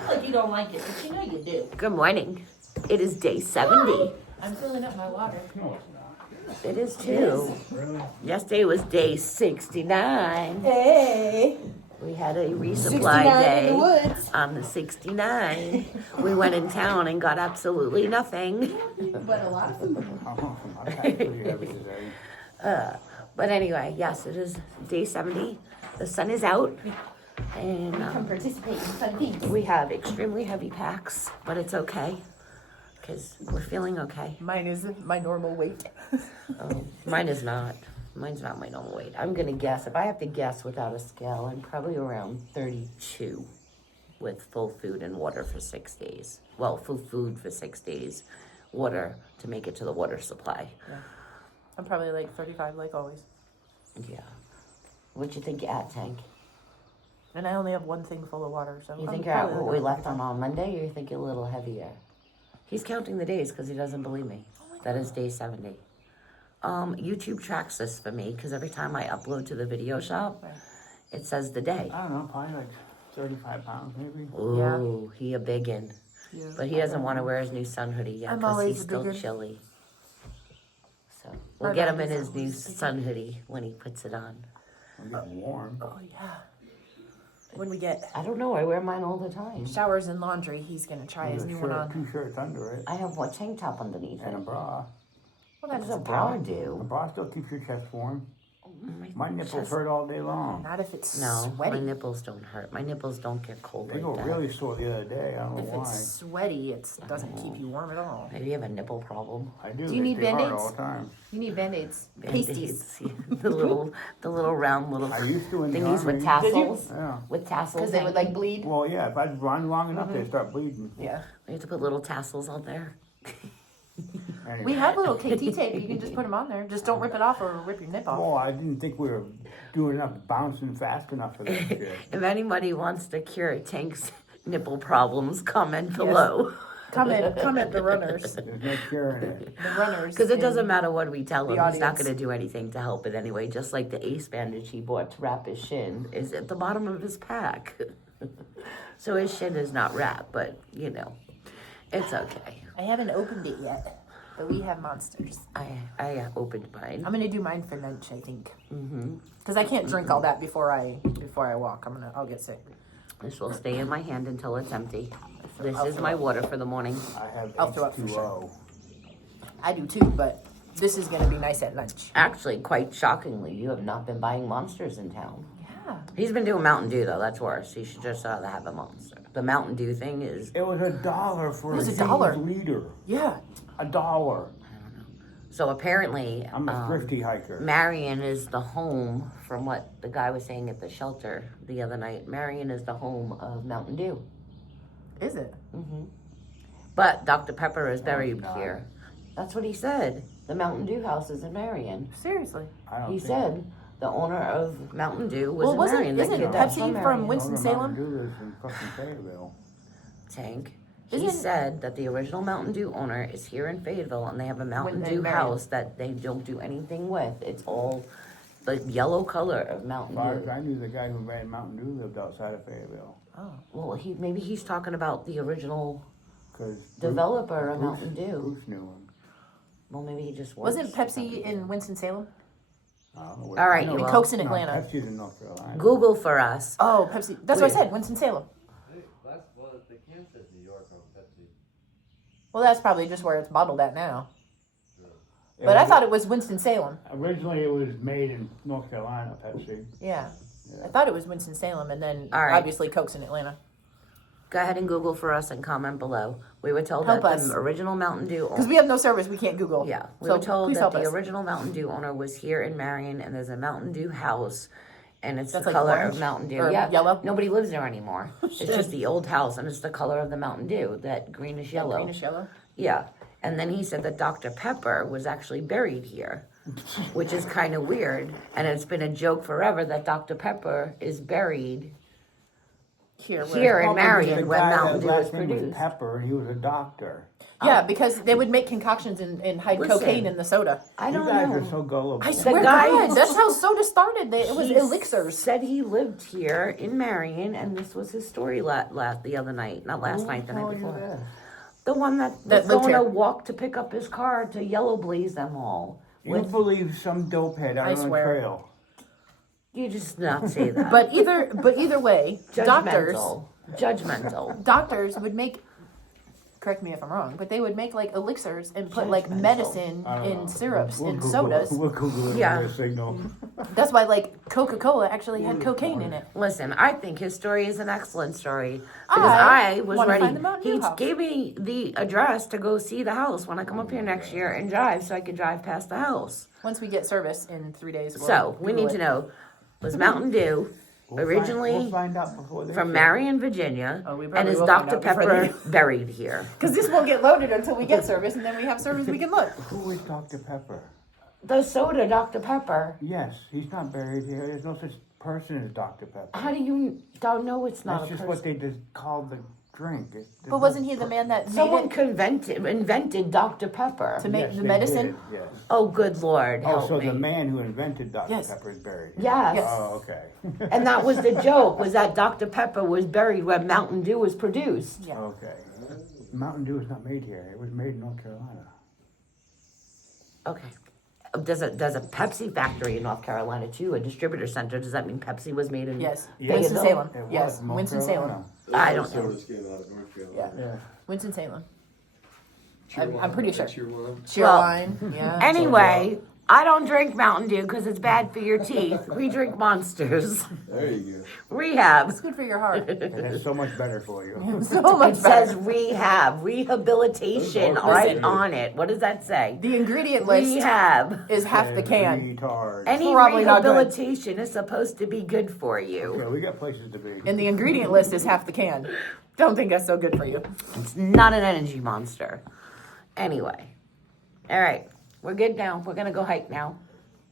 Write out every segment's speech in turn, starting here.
Act like you don't like it, but you know you do. Good morning. It is day 70. I'm filling up my water. No, it's not. It is too. Really? Yesterday was day 69. Hey. We had a 69 resupply in day the woods. on the 69. We went in town and got absolutely nothing. But a lot of food. I've had pretty heavy today. But anyway, yes, it is day 70. The sun is out. And Come participate in fun things. we have extremely heavy packs, but it's okay. Because we're feeling okay. Mine is my normal weight. Mine is not. Mine's not my normal weight. I'm going to guess. If I have to guess without a scale, I'm probably around 32 with full food and water for 6 days. Well, full food for 6 days. Water to make it to the water supply. Yeah. I'm probably like 35 like always. Yeah. What you think you at, Tank? And I only have one thing full of water, so You I'm think you're at probably what we like left on Monday, or you think you're a little heavier? He's counting the days because he doesn't believe me. That is day 70. YouTube tracks this for me because every time I upload to the video shop, Right. it says the day. I don't know, probably like 35 pounds maybe. Ooh, he a biggin. Yeah. But he doesn't want to wear his new sun hoodie yet I'm because always he's a still biggin. chilly. So we'll Our get him dad in is his new always a biggin. sun hoodie when he puts it on. I'm getting warm. Oh, yeah. When we get I don't know. I wear mine all the time. showers and laundry, he's going to try his There's new one on. 2 shirts under it I have one tank top underneath and a it. bra. Well, What that's does a a bra bra. The do? bra still keeps your chest warm. My nipples chest- hurt all day long. Not if it's No, sweaty. my nipples don't hurt. My nipples don't get cold They like go that. really sore the other day. I don't know If why. it's sweaty, it doesn't keep you warm at all. Maybe you have a nipple problem. I do. Do you They need stay hard Band-Aids? all the time. You need Band-Aids. Pasties. Band-Aids. the little round little I used to in the thingies with Army. tassels. Yeah. With tassels. Because they would like hanging. bleed. Well, yeah. If I run long enough, they start bleeding. Yeah. We have to put little tassels on there. Anyway. We have little KT tape. You can just put them on there. Just don't rip it off or rip your nip off. Well, I didn't think we were doing enough bouncing fast enough for that shit. If anybody wants to cure Tank's nipple problems, comment below. Comment the runners. There's no curing it. The runners. Because it in- doesn't matter what we tell him, the he's not audience. going to do anything to help it anyway. Just like the ace bandage he bought to wrap his shin is at the bottom of his pack. So his shin is not wrapped, but you know, it's okay. I haven't opened it yet. But we have monsters. I opened mine. I'm gonna do mine for lunch, I think. Because I can't drink all that before I walk. I'll get sick. This will stay in my hand until it's empty. This I'll is throw my up. water for the morning. I have I'll throw up for H2O. I do too, but this is gonna be nice at lunch. Actually, quite shockingly, you have not been buying monsters in town. Yeah. He's been doing Mountain Dew though. That's worse. He should just rather have a monster. The Mountain Dew thing is It was $1 for It was a $1. liter. Yeah. $1. so apparently. I'm a thrifty hiker. Marion is the home, from what the guy was saying at the shelter the other night. Marion is the home of Mountain Dew. Is it? But Dr. Pepper is buried not. here. That's what he said. The Mountain Dew house is in Marion. Seriously. I don't He think- said the owner of Mountain Dew was Well, in wasn't- Marion. The isn't kid that's Pepsi from Marion. Winston-Salem? Do this in fucking Fayetteville. Tank. He Isn't- said that the original Mountain Dew owner is here in Fayetteville, and they have a Mountain in Dew Marion. house that they don't do anything with. It's all the yellow color of Mountain As far as Dew. I knew, the guy who ran Mountain Dew lived outside of Fayetteville. Oh. Well, maybe he's talking about the original 'Cause developer of Bruce- Mountain Dew. Bruce knew him. Well, maybe he just works. Wasn't Pepsi in Winston-Salem? I don't know what- All right, no, you And all. Coke's in no, Atlanta. Pepsi's in North Carolina. Google for us. Oh, Pepsi. That's what I said. Winston-Salem. Well, the can says New York on Pepsi. Well, that's probably just where it's bottled at now. It But I was- thought it was Winston-Salem. Originally, it was made in North Carolina, Pepsi. Yeah. I thought it was Winston-Salem, and then All right. obviously Coke's in Atlanta. Go ahead and Google for us and comment below. We were told Help that us. the original Mountain Dew Because we have no service, we can't Google. Yeah, we So were told please that help the us. original Mountain Dew owner was here in Marion, and there's a Mountain Dew house, and it's That's the like color orange of Mountain Dew. or Yeah, yellow? Nobody lives there anymore. It's just the old house, and it's the color of the Mountain Dew, that greenish yellow. Greenish yellow. Yeah, and then he said that Dr. Pepper was actually buried here, which is kind of weird, and it's been a joke forever that Dr. Pepper is buried Here. here in Well, Marion, the where guy, Mountain his Dew is last name was produced. Pepper, and he was a doctor. Yeah, because they would make concoctions and hide Listen. cocaine in the soda. I You don't guys know. are so gullible. I swear to guy- God, that's how soda started. It was He elixirs. Said he lived here in Marion, and this was his story the other night. Not last night, the night before. The one that That was lived going to here. walk to pick up his car to yellow blaze them all. You believe some dopehead out I on the swear. trail. You just not say that. But either way, Judgmental. doctors would make. Correct me if I'm wrong, but they would make like elixirs and put like medicine in syrups and sodas. We'll Google it Yeah. for a signal. That's why like Coca-Cola actually had cocaine in it. Listen, I think his story is an excellent story because I was wanna ready. find the Mountain He Dew house. gave me the address to go see the house when I come up here next year and drive, so I could drive past the house. Once we get service in 3 days. So we need to know: was Mountain Dew originally We'll find out before they from say. Marion, Virginia, Oh, we and probably is will find Dr. out before Pepper buried here? Because this won't get loaded until we get service, and then we have service we can look. Who is Dr. Pepper? The soda, Dr. Pepper. Yes, he's not buried here. There's no such person as Dr. Pepper. How do you don't know it's not That's a just person? what they just called the drink. But wasn't he the man that made Someone it invented Dr. Pepper. to make Yes, the they medicine? did, yes. Oh, good Lord, Oh, help so me. the man who invented Dr. Yes. Pepper is buried. Yes. Yes. Oh, okay. And that was the joke, was that Dr. Pepper was buried where Mountain Dew was produced. Yeah. Okay. Mountain Dew is not made here. It was made in North Carolina. Okay. There's a Pepsi factory in North Carolina too, a distributor center. Does that mean Pepsi was made in Yes. Yeah. Winston-Salem. It was Yes. North Winston-Salem. Carolina. I don't know. Sodas came out of North Carolina. Yeah. Yeah. Winston-Salem. Cheerwine, I'm pretty sure. Cheerwine. Cheerwine. Yeah. Anyway, I don't drink Mountain Dew because it's bad for your teeth. We drink Monsters. There you Rehab. It's good for your heart. And it's so much better for you. So much It better. says rehab, rehabilitation right on it. What does that say? The ingredient list Rehab. is half the can. Retard. Any Probably not good. rehabilitation is supposed to be good for you. Yeah, we got places to be. And the ingredient list is half the can. Don't think that's so good for you. It's not an energy monster. Anyway. All right. We're good now. We're going to go hike now.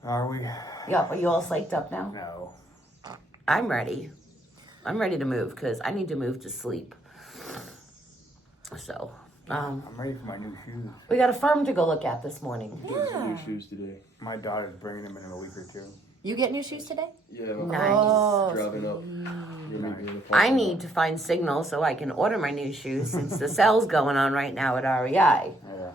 Are we? Yep. Are you all psyched up now? No. I'm ready. I'm ready to move because I need to move to sleep. So, I'm ready for my new shoes. we got a firm to go look at this morning. go. Get some new shoes today. My daughter's bringing them in a week or two. You get new shoes today? Yeah, Nice. Oh, driving up. You'll meet me in the I parking need lot. to find signal so I can order my new shoes since the sale's going on right now at REI. Yeah.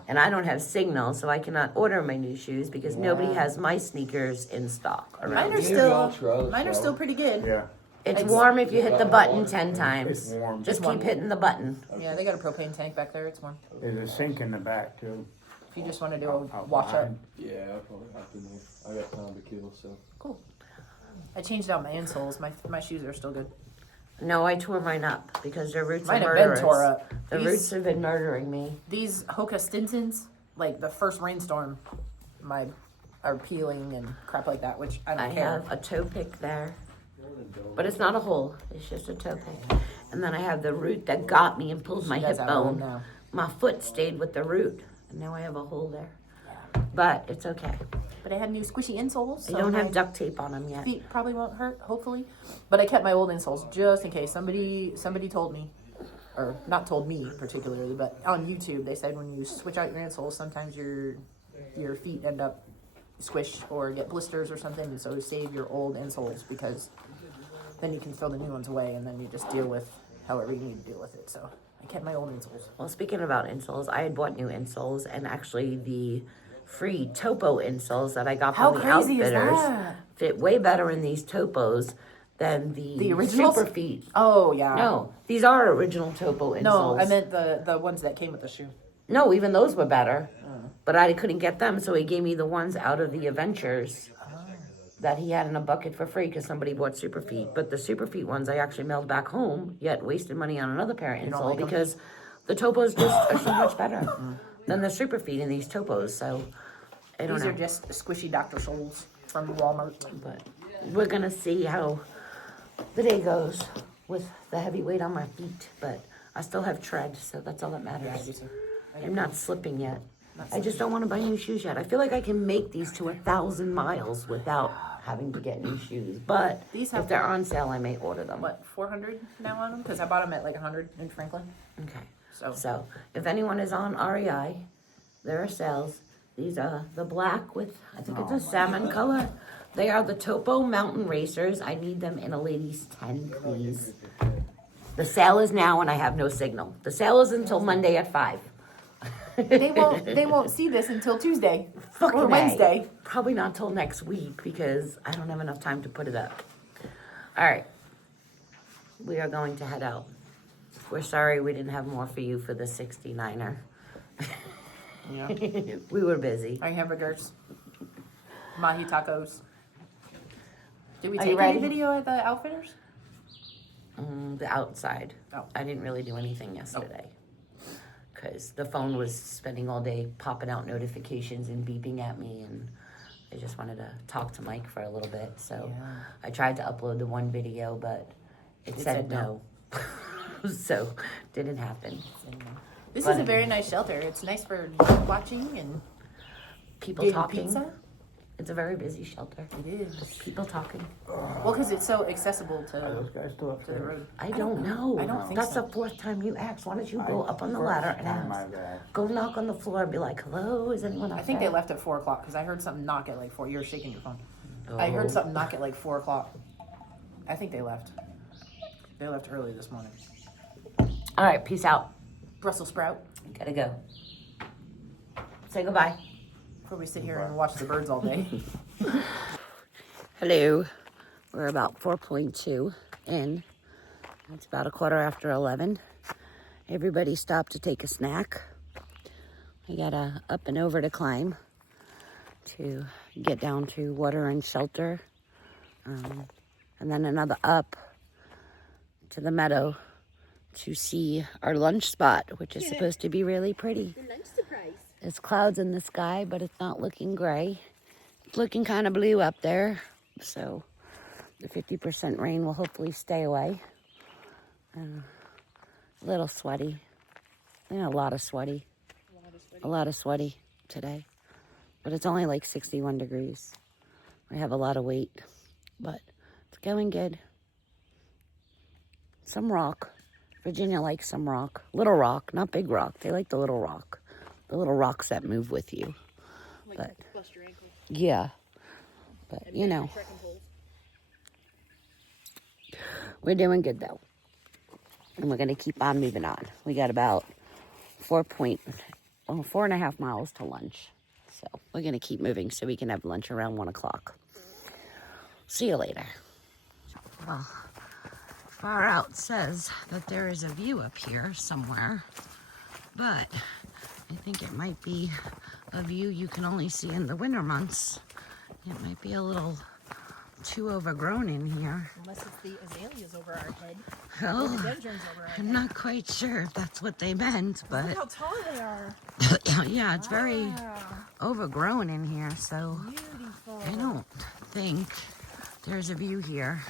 And I don't have signal, so I cannot order my new shoes because nobody has my sneakers in stock Mine around are here. still pretty good. Yeah. It's warm if you hit the button 10 times. It's warm. Just warm. keep hitting the button. Yeah, they got a propane tank back there. It's warm. There's a sink in the back too. If you just want to do a Out wash up. behind. Yeah, I'll probably have to move. I got time to kill, so. Cool. I changed out my insoles. My shoes are still good. No, I tore mine up because their roots Mine are have been murderous. tore up. The These- roots have been murdering me. These Hoka Stintons, like the first rainstorm, are peeling and crap like that, which I don't I care. have a toe pick there, but it's not a hole. It's just a toe pick. And then I have the root that got me and pulled my She does hip have one bone. now. My foot stayed with the root, and now I have a hole there. But it's okay. But I have new squishy insoles. I So don't my have duct tape on them yet. feet probably won't hurt, hopefully. But I kept my old insoles just in case. Somebody told me, or not told me particularly, but on YouTube they said when you switch out your insoles, sometimes your feet end up squished or get blisters or something. And so save your old insoles because then you can throw the new ones away and then you just deal with however you need to deal with it. So I kept my old insoles. Well, speaking about insoles, I had bought new insoles, and actually the free Topo insoles that I got How from the crazy is outfitters that? fit way better in these Topos than the originals? Super Feet. Oh yeah. No, these are original Topo insoles. No, I meant the ones that came with the shoe. No, even those were better. But I couldn't get them, so he gave me the ones out of the Adventures that he had in a bucket for free because somebody bought Super Feet. But the Super Feet ones I actually mailed back home, yet wasted money on another pair of don't insole like 'em? because the Topos just are so much better than the Super Feet in these Topos. So I don't These know. are just squishy Dr. Scholl's from Walmart. But we're gonna see how the day goes with the heavy weight on my feet. But I still have tread, so that's all that matters. Yeah, I do too. I'm not slipping yet. I just don't want to buy new shoes yet. I feel like I can make these to 1,000 miles without having to get new shoes. But These if have they're on sale, I may order them. What, 400 now on them? Because I bought them at like 100 in Franklin. Okay. So if anyone is on REI, there are sales. These are the black with, I think it's a salmon color. They are the Topo Mountain Racers. I need them in a ladies 10, please. The sale is now and I have no signal. The sale is until Monday at 5. They won't see this until Tuesday Fucking or A. Wednesday. Probably not till next week because I don't have enough time to put it up. All right. We are going to head out. We're sorry we didn't have more for you for the 69er. Yeah. We were busy. Our hamburgers, mahi tacos. Did we Are you take any ready? video at the Outfitters? The outside. Oh. I didn't really do anything yesterday. Because the phone was spending all day popping out notifications and beeping at me. And I just wanted to talk to Mike for a little bit. So I tried to upload the one video, but it said no. So didn't happen. This is a very nice shelter. It's nice for watching and People getting talking. pizza. It's a very busy shelter. It is. People talking. Well, because it's so accessible Are to those guys still the upstairs? road. I don't know. I don't think That's so. the fourth time you asked. Why don't you go I- up on the first ladder and time ask? I've asked. Go knock on the floor and be like, hello, is anyone up I think they there? left at 4 o'clock because I heard something knock at like 4. You're shaking your phone. I heard something knock at like 4 o'clock. I think they left. They left early this morning. All right, peace out. Brussels sprout. Gotta go. Say goodbye. Before we sit here and watch the birds all day. Hello. We're about 4.2 in. It's about 11:15. Everybody stopped to take a snack. I got a up and over to climb to get down to water and shelter. And then another up to the meadow to see our lunch spot, which is supposed to be really pretty. The lunch surprise. There's clouds in the sky, but it's not looking gray. It's looking kind of blue up there. So the 50% rain will hopefully stay away. A little sweaty. A lot of sweaty. A lot of sweaty today. But it's only like 61 degrees. We have a lot of weight, but it's going good. Some rock. Virginia likes some rock. Little rock, not big rock. They like the little rock. The little rocks that move with you. Like But bust your ankle. yeah. But you know, Trekking poles. we're doing good though. And we're gonna keep on moving on. We got about 4.5 miles to lunch. So we're gonna keep moving so we can have lunch around 1 o'clock. See you later. Well, Far Out says that there is a view up here somewhere, but I think it might be a view you can only see in the winter months. It might be a little too overgrown in here. Unless it's the azaleas over our head. Well, The dendrons over our I'm head. not quite sure if that's what they meant, but Look how tall they are. yeah, it's very Wow. overgrown in here, so Beautiful. I don't think there's a view here.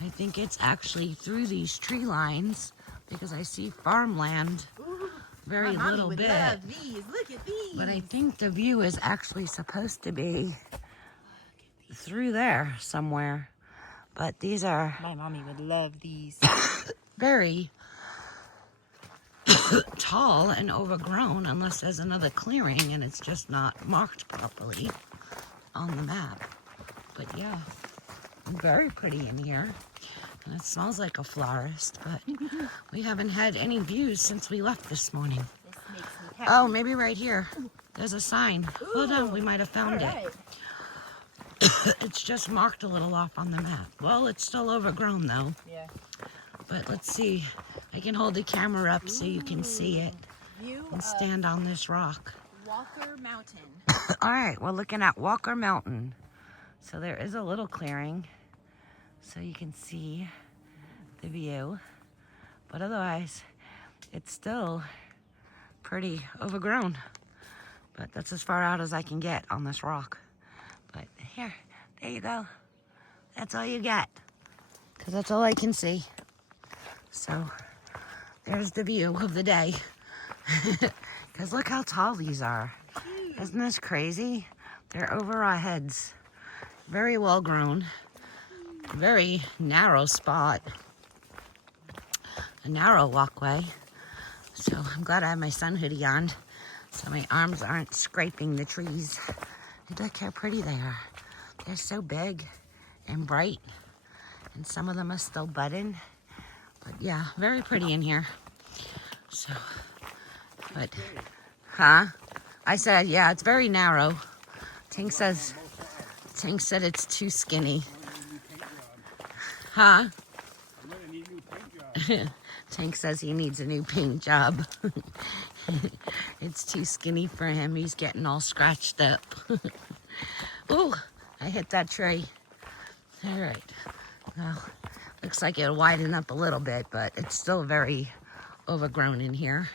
I think it's actually through these tree lines because I see farmland Ooh, very my mommy little would bit. love these. Look at these. But I think the view is actually supposed to be through there somewhere. But these are My mommy would love these. very tall and overgrown unless there's another clearing and it's just not marked properly on the map. But yeah, very pretty in here. And it smells like a florist, but we haven't had any views since we left this morning. This makes me happy. Oh, maybe right here. There's a sign. Hold on, we might have found All it. right. It's just marked a little off on the map. Well, it's still overgrown though. Yeah. But let's see. I can hold the camera up so you can see it View and of stand on this rock. Walker Mountain. All right, we're looking at Walker Mountain. So there is a little clearing so you can see the view. But otherwise, it's still pretty overgrown. But that's as far out as I can get on this rock. But here, there you go. That's all you get. Because that's all I can see. So there's the view of the day. Because look how tall these are. Isn't this crazy? They're over our heads. Very well grown. Very narrow spot. A narrow walkway. So I'm glad I have my sun hoodie on so my arms aren't scraping the trees. And look how pretty they are. They're so big and bright. And some of them are still budding. But yeah, very pretty in here. So, but, huh? I said, yeah, it's very narrow. Tink said it's too skinny. Huh? Tank says he needs a new paint job. It's too skinny for him. He's getting all scratched up. Ooh, I hit that tree. All right. Well, looks like it'll widen up a little bit, but it's still very overgrown in here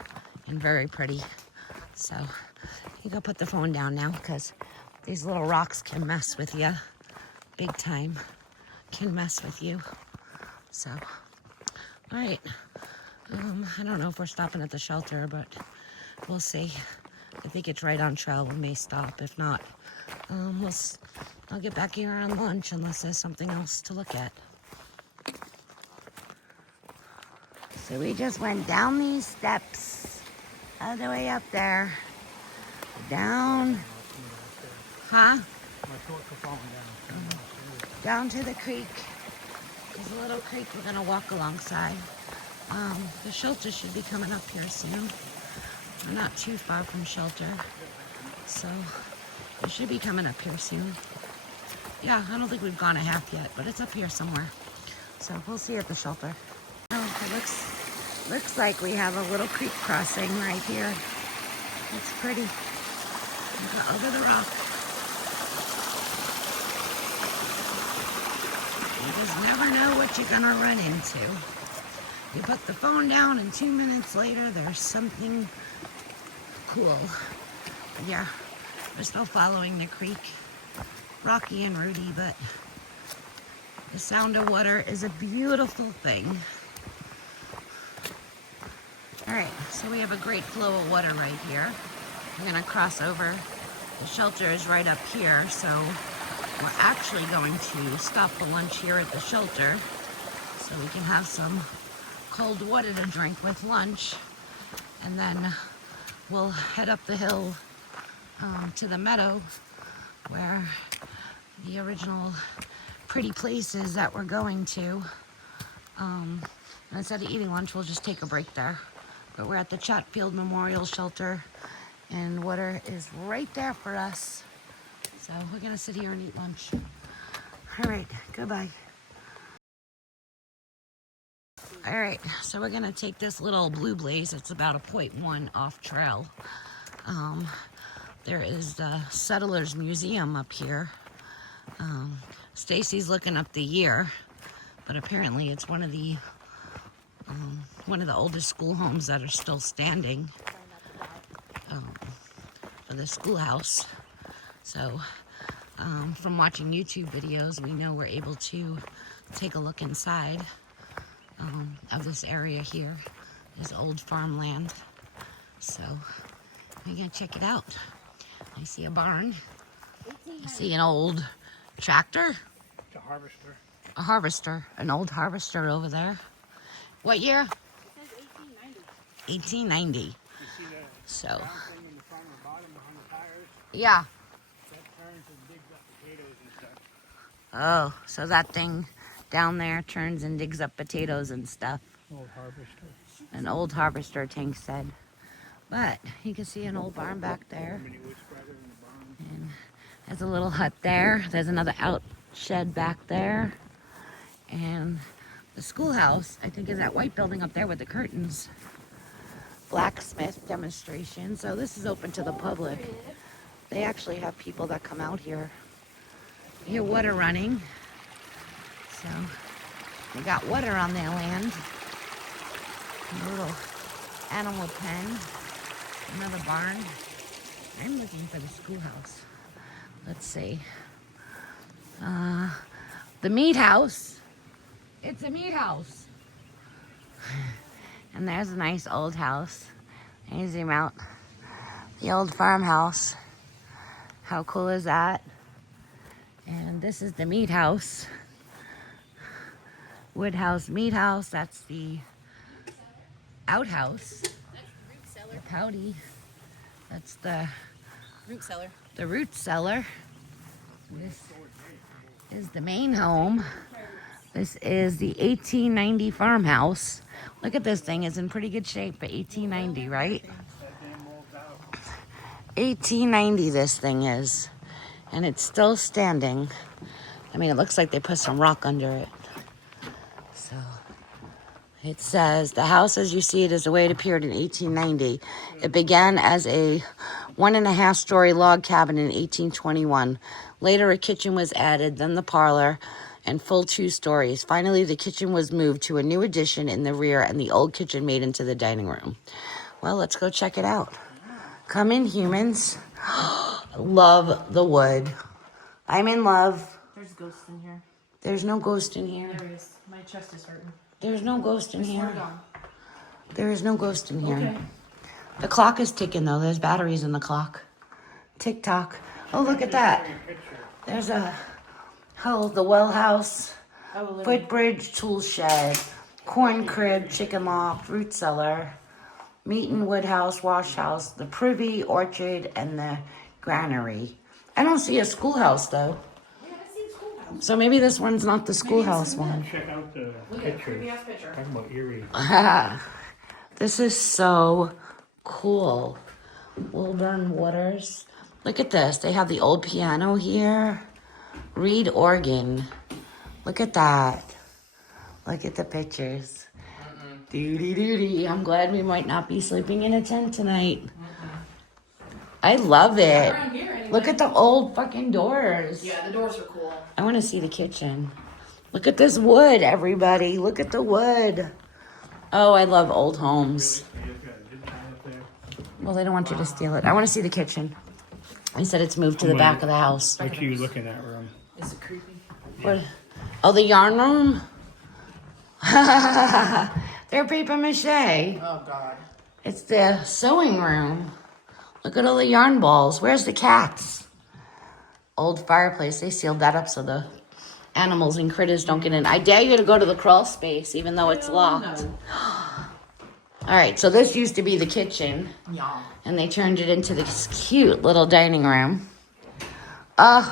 and very pretty. So you go put the phone down now because these little rocks can mess with you. Big time. Can mess with you. So, all right. I don't know if we're stopping at the shelter, but we'll see. I think it's right on trail. We may stop. If not, I'll get back here on lunch unless there's something else to look at. So we just went down these steps all the way up there. Down. Huh? Down to the creek. There's a little creek we're gonna walk alongside. The shelter should be coming up here soon. We're not too far from shelter, so it should be coming up here soon. Yeah, I don't think we've gone a half yet, but it's up here somewhere. So we'll see at the shelter. Oh, it looks like we have a little creek crossing right here. It's pretty. Go over the rock. You just never know what you're gonna run into. You put the phone down and 2 minutes later there's something cool. Yeah, we're still following the creek. Rocky and rooty, but the sound of water is a beautiful thing. All right, so we have a great flow of water right here. We're gonna cross over. The shelter is right up here, so we're actually going to stop for lunch here at the shelter so we can have some cold water to drink with lunch, and then we'll head up the hill to the meadow where the original pretty place is that we're going to. And instead of eating lunch, we'll just take a break there. But we're at the Chatfield Memorial Shelter, and water is right there for us. So we're gonna sit here and eat lunch. All right, goodbye. All right, so we're gonna take this little Blue Blaze. It's about a 0.1 off trail. There is the Settlers Museum up here. Stacy's looking up the year, but apparently it's one of the oldest school homes that are still standing. For the Schoolhouse. So from watching YouTube videos, we know we're able to take a look inside of this area here. Is old farmland. So we're gonna check it out. I see a barn. I see an old tractor. It's a harvester. A harvester. An old harvester over there. What year? It says 1890. 1890. You see that So, round thing in the front and the bottom behind the tires? yeah. That turns and digs up potatoes and stuff. Oh, so that thing down there turns and digs up potatoes and stuff. Old harvester. An old harvester, Tank said. But you can see an old barn back there. Mini wood spreader in the barn. And there's a little hut there. There's another out shed back there. And the schoolhouse, I think, is that white building up there with the curtains. Blacksmith demonstration. So this is open to the public. They actually have people that come out here. You hear water running. So they got water on their land. A little animal pen. Another barn. I'm looking for the schoolhouse. Let's see. The meat house. It's a meat house. And there's a nice old house. Can you zoom out? The old farmhouse. How cool is that? And this is the meat house. Wood house, meat house. That's the outhouse. Pouty. That's the Root cellar. root cellar. This is the main home. This is the 1890 farmhouse. Look at this thing. It's in pretty good shape for 1890, right? 1890 this thing is. And it's still standing. I mean, it looks like they put some rock under it. So it says, the house as you see it is the way it appeared in 1890. It began as a 1.5-story log cabin in 1821. Later, a kitchen was added, then the parlor, and full 2 stories. Finally, the kitchen was moved to a new addition in the rear, and the old kitchen made into the dining room. Well, let's go check it out. Come in, humans. Love the wood. I'm in love. There's ghosts in here. There's no ghost in here. There is. My chest is hurting. There's no ghost in here. Down. There is no ghost in here. Okay. The clock is ticking, though. There's batteries in the clock. Tick tock. Oh, look at that. There's the well house, footbridge, tool shed, corn crib, chicken loft, root cellar, meat and wood house, wash house, the privy, orchard, and the granary. I don't see a schoolhouse, though. Yeah, I see a schoolhouse. So maybe this one's not the schoolhouse one. Check out the Look at a pictures. creepy ass picture. Talking about eerie. This is so cool. Well done, Waters. Look at this. They have the old piano here. Reed organ. Look at that. Look at the pictures. Doody doody. I'm glad we might not be sleeping in a tent tonight. I love it. Around here, anyway. Look at the old fucking doors. Yeah, the doors are cool. I want to see the kitchen. Look at this wood, everybody. Look at the wood. Oh, I love old homes. Well, they don't want you to steal it. I want to see the kitchen. He said it's moved to the back of the house. What you look in that room? Is it creepy? What? Oh, the yarn room? They're paper mache. Oh, God. It's the sewing room. Look at all the yarn balls. Where's the cats? Old fireplace. They sealed that up so the animals and critters don't get in. I dare you to go to the crawl space, even though it's locked. No. All right, so this used to be the kitchen, Yum. and they turned it into this cute little dining room.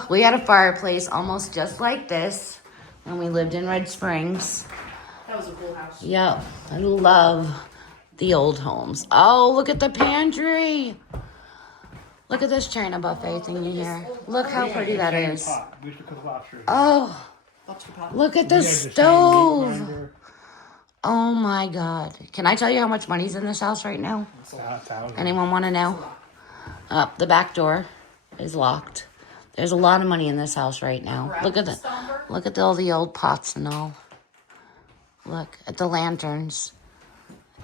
We had a fireplace almost just like this when we lived in Red Springs. That was a cool house. Yep, I love the old homes. Oh, look at the pantry. Look at this China buffet thing in here. Look how pretty that is. We used to cook lobster. Oh, Lobster pot. look at We the had the same meat stove. grinder. Oh my God. Can I tell you how much money's in this house right now? 1,000. Anyone want to know? The back door is locked. There's a lot of money in this house right now. Look at all the old pots and all. Look at the lanterns.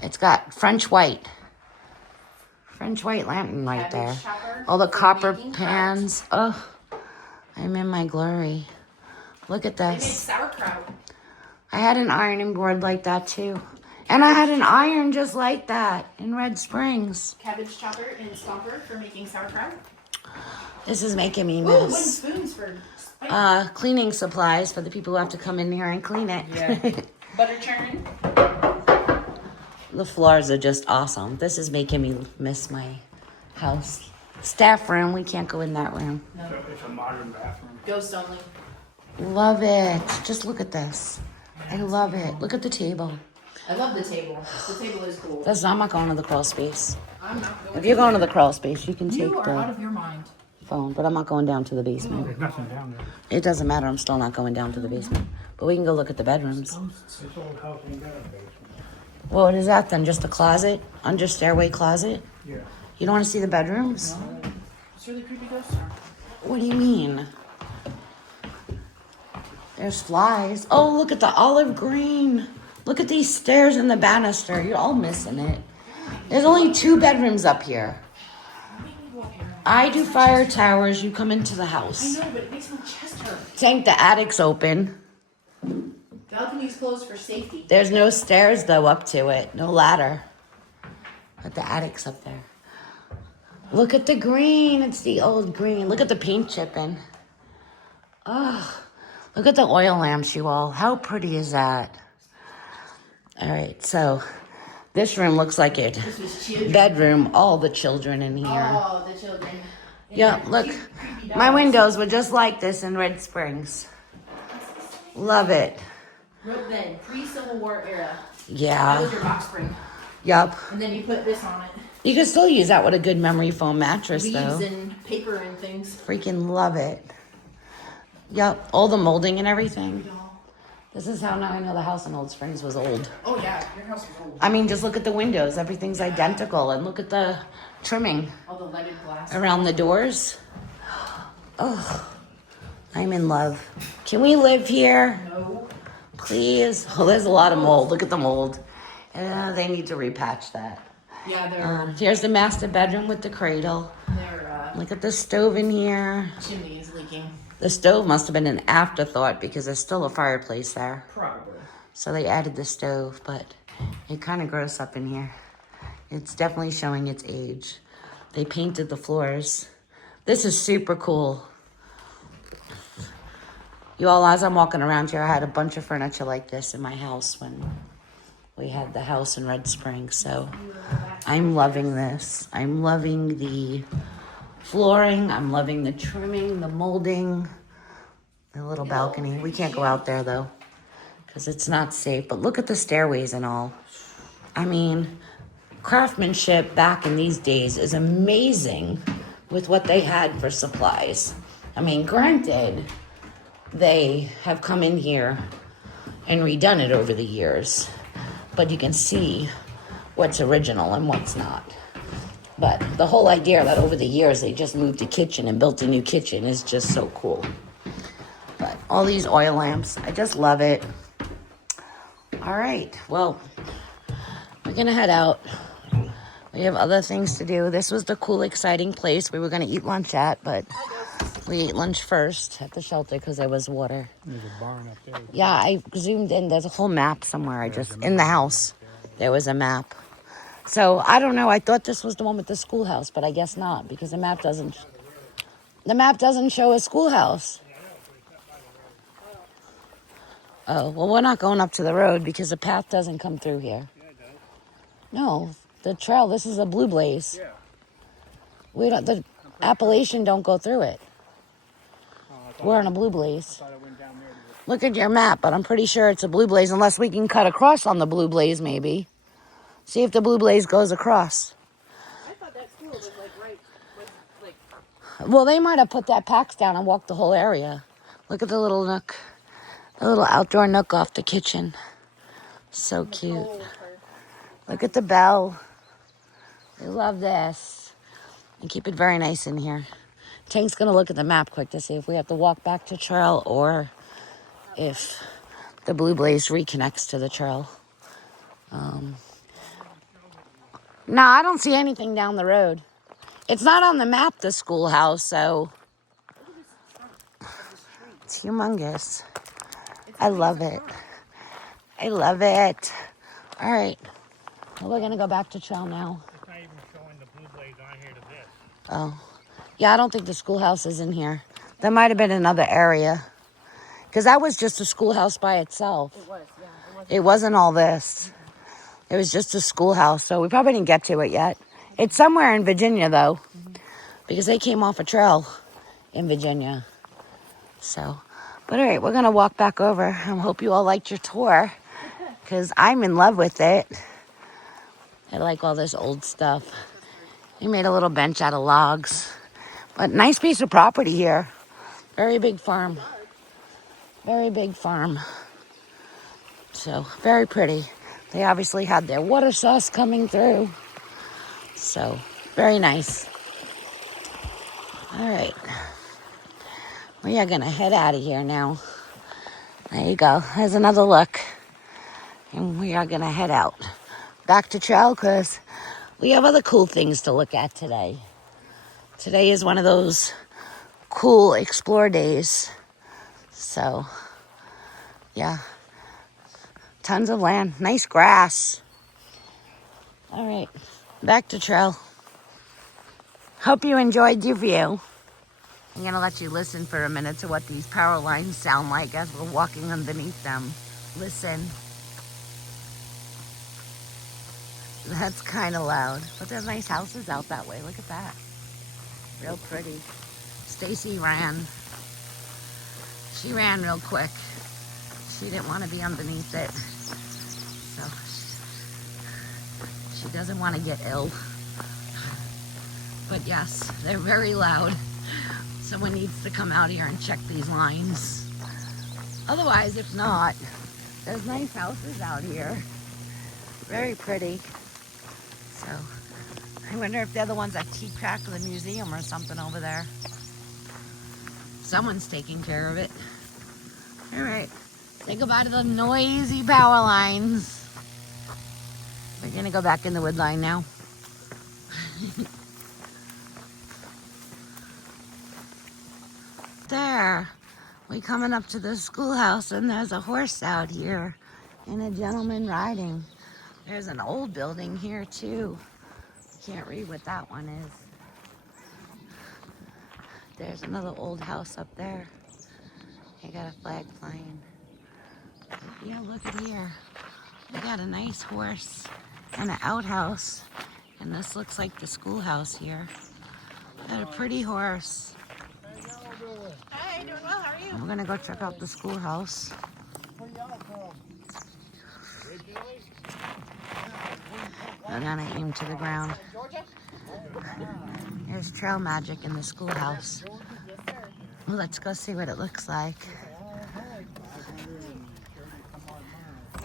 It's got French white lantern right there. All the copper pans. Oh, I'm in my glory. Look at They made this. sauerkraut. I had an ironing board like that too. And I had an iron just like that in Red Springs. Cabbage chopper and stomper for making sauerkraut. This is making me Ooh, wooden miss. spoons for spice. Cleaning supplies for the people who have to come in here and clean it. Yeah. Butter churn. The floors are just awesome. This is making me miss my house. Staff room, we can't go in that room. It's a modern bathroom. Ghost only. Love it. Just look at this. I love it. Look at the table. I love the table. The table is cool. I'm not going to the crawl space. I'm not going. If you're going to the crawl space, you can take You are out the of your mind. phone, but I'm not going down to the basement. There's nothing down there. It doesn't matter. I'm still not going down to the basement. But we can go look at the bedrooms. This old house ain't got a basement. Well, what is that then? Just a closet? Under stairway closet? Yeah. You don't want to see the bedrooms? It's really creepy ghost town. What do you mean? There's flies. Oh, look at the olive green. Look at these stairs and the banister. You're all missing it. There's only 2 bedrooms up here. I do fire towers. You come into the I house. know, but it makes my chest hurt. Think the attic's open. Balcony's closed for safety. There's no stairs, though, up to it. No ladder. But the attic's up there. Look at the green. It's the old green. Look at the paint chipping. Oh, look at the oil lamps, you all. How pretty is that? All right, so This room looks like it. This was children. Bedroom, all the children in here. Oh, the children. Yeah, look. My windows were just like this in Red Springs. Love it. Rope bed, pre-Civil War era. That Yeah. was your box spring. Yup. And then you put this on it. You can still use that with a good memory foam mattress, Leaves though. and paper and things. Freaking love it. Yup. All the molding and everything. This is how now I know the house in Old Springs was old. Oh yeah, your house is old. I mean, just look at the windows. Everything's identical. And look at the trimming All the leaded glass. around the doors. Oh, I'm in love. Can we live here? No. Please? Oh, there's a lot of mold. Look at the mold. They need to repatch that. Yeah, their Here's the master bedroom with the cradle. Look at the stove in here. chimney is leaking. The stove must have been an afterthought because there's still a fireplace there. Probably. So they added the stove, but it kind of gross up in here. It's definitely showing its age. They painted the floors. This is super cool. You all, as I'm walking around here, I had a bunch of furniture like this in my house when we had the house in Red Springs. So I'm loving this. I'm loving the flooring. I'm loving the trimming, the molding, the little balcony. We can't go out there though because it's not safe. But look at the stairways and all. I mean, craftsmanship back in these days is amazing with what they had for supplies. I mean, granted, they have come in here and redone it over the years, but you can see what's original and what's not. But the whole idea that over the years they just moved a kitchen and built a new kitchen is just so cool. But all these oil lamps, I just love it. All right, well, we're gonna head out. We have other things to do. This was the cool, exciting place we were gonna eat lunch at, but we ate lunch first at the shelter because there was water. There's a barn up there. Yeah, I zoomed in. There's a whole map somewhere. In the house, there was a map. So I don't know. I thought this was the one with the schoolhouse, but I guess not because the map doesn't show a schoolhouse. Oh, well, we're not going up to the road because the path doesn't come through here. No, the trail, this is a blue blaze. The Appalachian don't go through it. We're on a blue blaze. Look at your map, but I'm pretty sure it's a blue blaze unless we can cut across on the blue blaze maybe. See if the blue blaze goes across. I thought that school was like Well, they might have put that packs down and walked the whole area. Look at the little nook. The little outdoor nook off the kitchen. So cute. Look at the bell. We love this. And keep it very nice in here. Tank's going to look at the map quick to see if we have to walk back to trail or if the blue blaze reconnects to the trail. No, I don't see anything down the road. It's not on the map, the schoolhouse, so it's humongous. I love it. I love it. All right. Well, we're going to go back to trail now. It's not even showing the blue blaze on here to this. Oh. Yeah, I don't think the schoolhouse is in here. There might have been another area. Because that was just a schoolhouse by itself. it was, yeah. It wasn't all this. It was just a schoolhouse, so we probably didn't get to it yet. It's somewhere in Virginia, though, because they came off a trail in Virginia. So, but all right, we're going to walk back over. I hope you all liked your tour, because I'm in love with it. I like all this old stuff. We made a little bench out of logs. But nice piece of property here. Very big farm. Very big farm. So, very pretty. They obviously had their water source coming through. So, very nice. All right. We are going to head out of here now. There you go. There's another look. And we are going to head out. Back to trail because we have other cool things to look at today. Today is one of those cool explore days. So, yeah. Tons of land. Nice grass. All right. Back to trail. Hope you enjoyed your view. I'm going to let you listen for a minute to what these power lines sound like as we're walking underneath them. Listen. That's kind of loud. But there's nice houses out that way. Look at that. Real pretty. Stacy ran. She ran real quick. She didn't want to be underneath it. So she doesn't want to get ill. But yes, they're very loud. Someone needs to come out here and check these lines. Otherwise, if not, there's nice houses out here. Very pretty. So, I wonder if they're the ones that keep track of the museum or something over there. Someone's taking care of it. All right, say goodbye to the noisy power lines. We're gonna go back in the wood line now. There, we coming up to the schoolhouse and there's a horse out here and a gentleman riding. There's an old building here too. Can't read what that one is. There's another old house up there. They got a flag flying. Yeah, look at here. We got a nice horse and an outhouse. And this looks like the schoolhouse here. Got a pretty horse. Hi, doing well. How are you? We're gonna go check out the schoolhouse. We're gonna aim to the ground. There's trail magic in the schoolhouse. Well, let's go see what it looks like.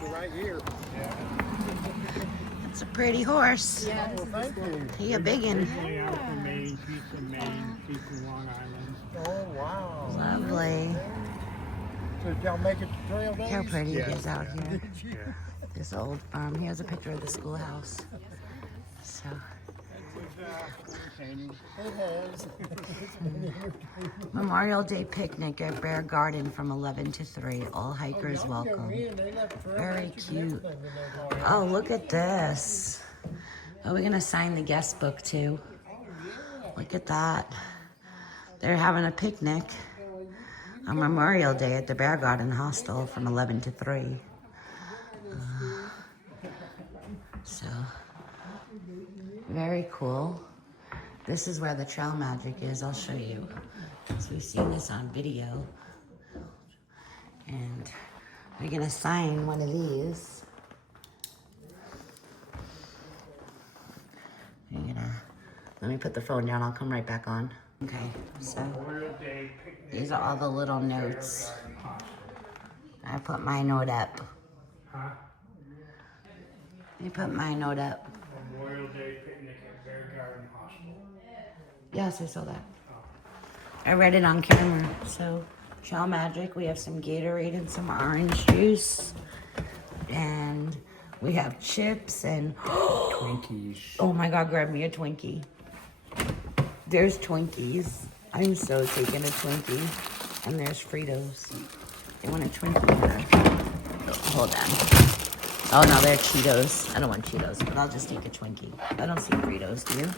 Right here. It's a pretty horse. He a biggin'. Out from Maine, she's from Maine, she's from Long Island. Oh, wow. Lovely. So did y'all make it to trail days? How pretty it is out here. Yeah. This old farm. Here's a picture of the schoolhouse. So, It has. Memorial Day picnic at Bear Garden from 11 to 3. All hikers welcome. Very cute. Oh, look at this. Oh, we're gonna sign the guest book too. Look at that. They're having a picnic on Memorial Day at the Bear Garden Hostel from 11 to 3. So, very cool. This is where the trail magic is. I'll show you. So we've seen this on video. And we're gonna sign one of these. Let me put the phone down. I'll come right back on. Okay, so these are all the little notes. I put my note up. Huh? I put my note up. Memorial Day picnic at Bear Garden Hostel. Yes, I saw that. I read it on camera. So, Trail Magic, we have some Gatorade and some orange juice. And we have chips and... Twinkies. Oh my God, grab me a Twinkie. There's Twinkies. I'm so taking a Twinkie. And there's Fritos. They want a Twinkie. Hold on. Oh no, they're Cheetos. I don't want Cheetos, but I'll just take a Twinkie. I don't see Fritos, do you?